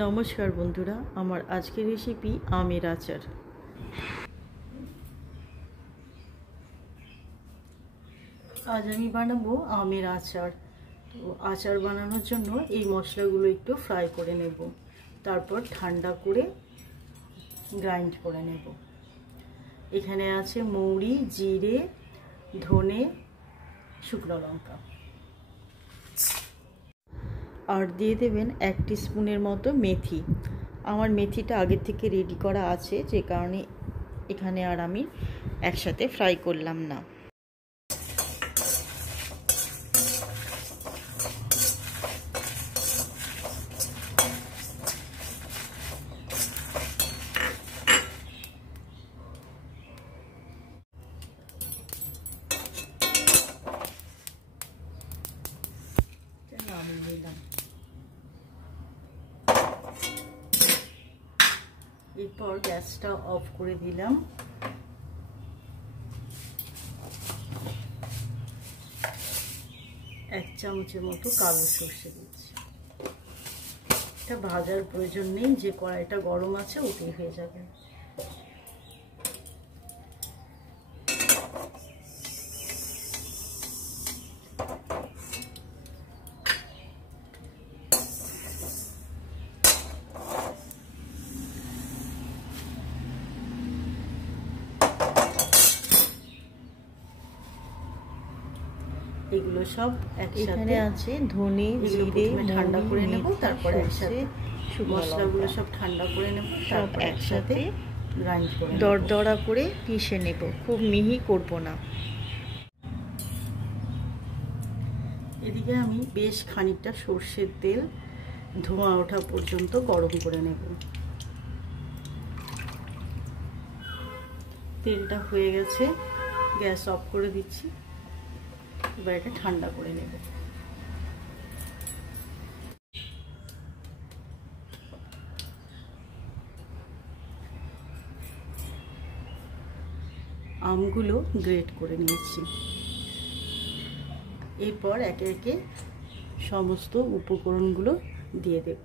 নমস্কার বন্ধুরা, আমার আজকের রেসিপি আমের আচার। আজ আমি বানাবো আমের আচার। তো আচার বানানোর জন্য এই মশলাগুলো একটু ফ্রাই করে নেব, তারপর ঠান্ডা করে গ্রাইন্ড করে নেব। এখানে আছে মৌরি, জিরে, ধনে, শুকনো লঙ্কা, আর দিয়ে দেবেন 1 টিস্পুনের মতো মেথি। আমার মেথিটা আগের থেকে রেডি করা আছে, যে কারণে এখানে আর আমি একসাথে ফ্রাই করলাম না। নামিয়ে নিলাম। এরপর গ্যাসটা অফ করে দিলাম। এক চামচের মতো কালো সর্ষে দিচ্ছি। এটা ভাজার প্রয়োজন নেই, যে কড়াইটা গরম আছে ওতেই হয়ে যাবে। এগুলো সব একসাথে আছে, ধনে, জিরে ঠান্ডা করে নেব, তারপর একসাথে মশলাগুলো সব ঠান্ডা করে নেব, তারপর একসাথে গ্রাইন্ড করে দরদরা করে পিষে নেব, খুব মিহি করব না। এদিকে আমি বেশ খানিকটা সর্ষের তেল ধোঁয়া ওঠা পর্যন্ত গরম করে নেব। তেলটা হয়ে গেছে, গ্যাস অফ করে দিচ্ছি। এবার এটা ঠান্ডা করে নেব। আমগুলো গ্রেট করে নিয়েছি। এরপর একে একে সমস্ত উপকরণগুলো দিয়ে দেব।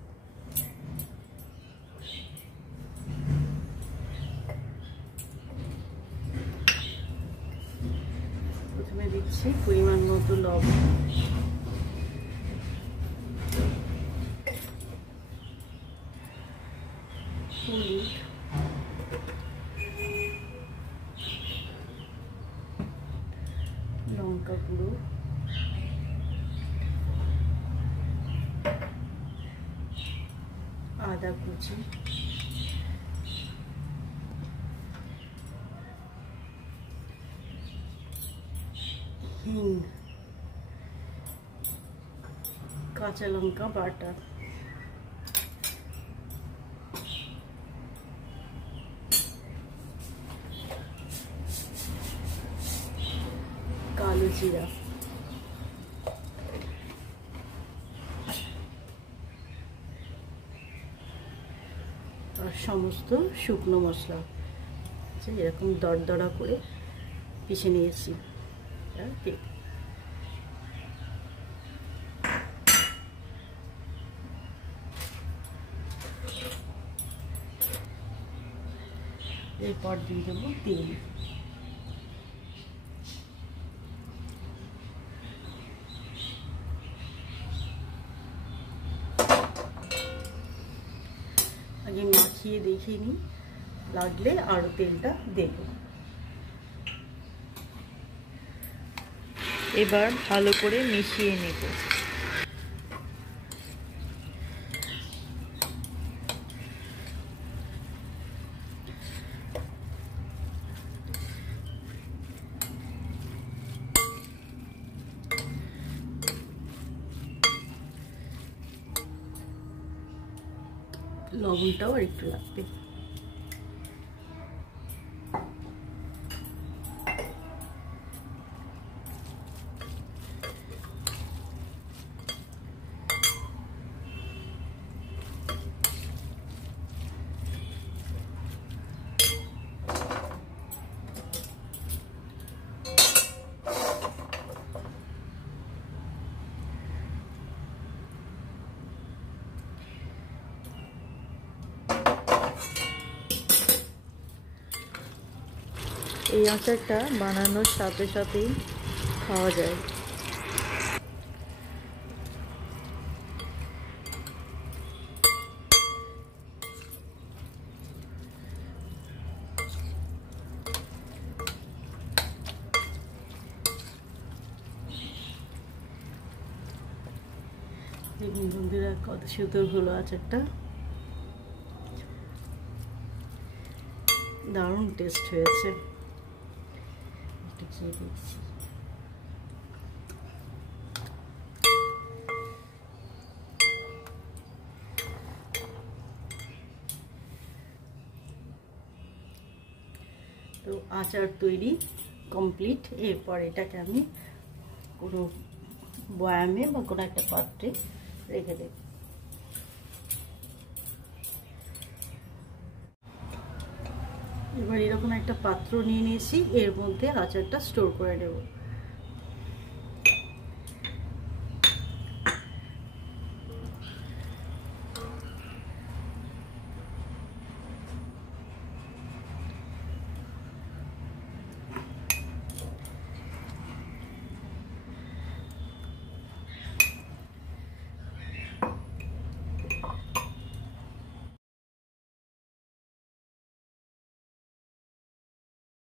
প্রথমে দিচ্ছি পরিমাণ মতো লবণ, হলুদ, লঙ্কা গুঁড়ো, আদা কুচি, হিং, কাঁচা লঙ্কা বাটা, কালো জিরা, আর সমস্ত শুকনো মশলা এরকম দরদরা করে পিষে নিয়েছি। এরপর দিয়ে দেবো তেল। আগে মাখিয়ে দেখিয়ে নিই, লাগলে আরো তেলটা দেব। এবার ভালো করে মিশিয়ে নেব। লবণটাও আর একটু লাগবে। এই আচারটা বানানোর সাথে সাথেই খাওয়া যায়। দেখুন বন্ধুরা কত সুন্দর হলো আচারটা, দারুণ টেস্ট হয়েছে। একটু খেয়ে দেখছি। তো আচার তৈরি কমপ্লিট। এরপর এটাকে আমি কোনো বয়ামে বা কোনো একটা পাত্রে রেখে দেব। এবার এরকম একটা পাত্র নিয়ে নিয়েছি, এর মধ্যে আচারটা স্টোর করে নেব।